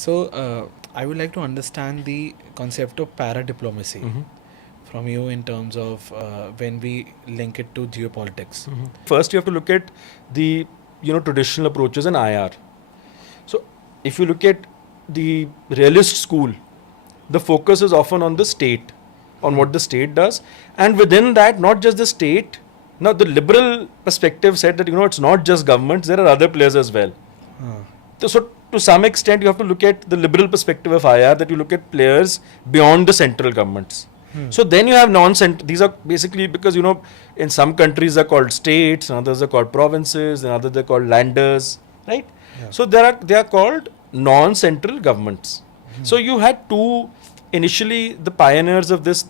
So, I would like to understand the concept of paradiplomacy from you in terms of when we link it to geopolitics. First, you have to look at the traditional approaches in IR. So, if you look at the realist school, the focus is often on the state, on what the state does, and within that, not just the state. Now, the liberal perspective said that it's not just governments; there are other players as well. So, to some extent, you have to look at the liberal perspective of IR, that you look at players beyond the central governments. So then you have non-central. These are basically because in some countries are called states, and others are called provinces, and others are called landers, right? Yeah. So they are called non-central governments. So you had two initially the pioneers of this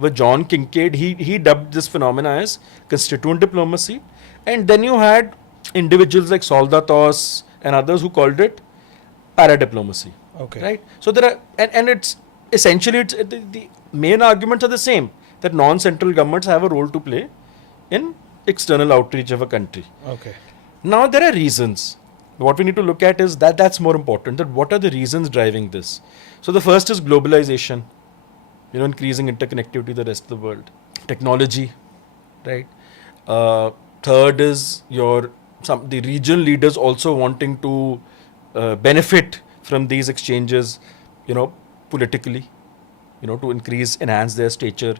were John Kincaid. He dubbed this phenomena as constituent diplomacy, and then you had individuals like Soldatos and others who called it paradiplomacy. Okay. Right. So there are and it's essentially the main arguments are the same, that non-central governments have a role to play in external outreach of a country. Okay. Now there are reasons. What we need to look at is that's more important. That what are the reasons driving this? So the first is globalization, increasing interconnectivity with the rest of the world, technology, right? Third is the regional leaders also wanting to benefit from these exchanges, politically, to enhance their stature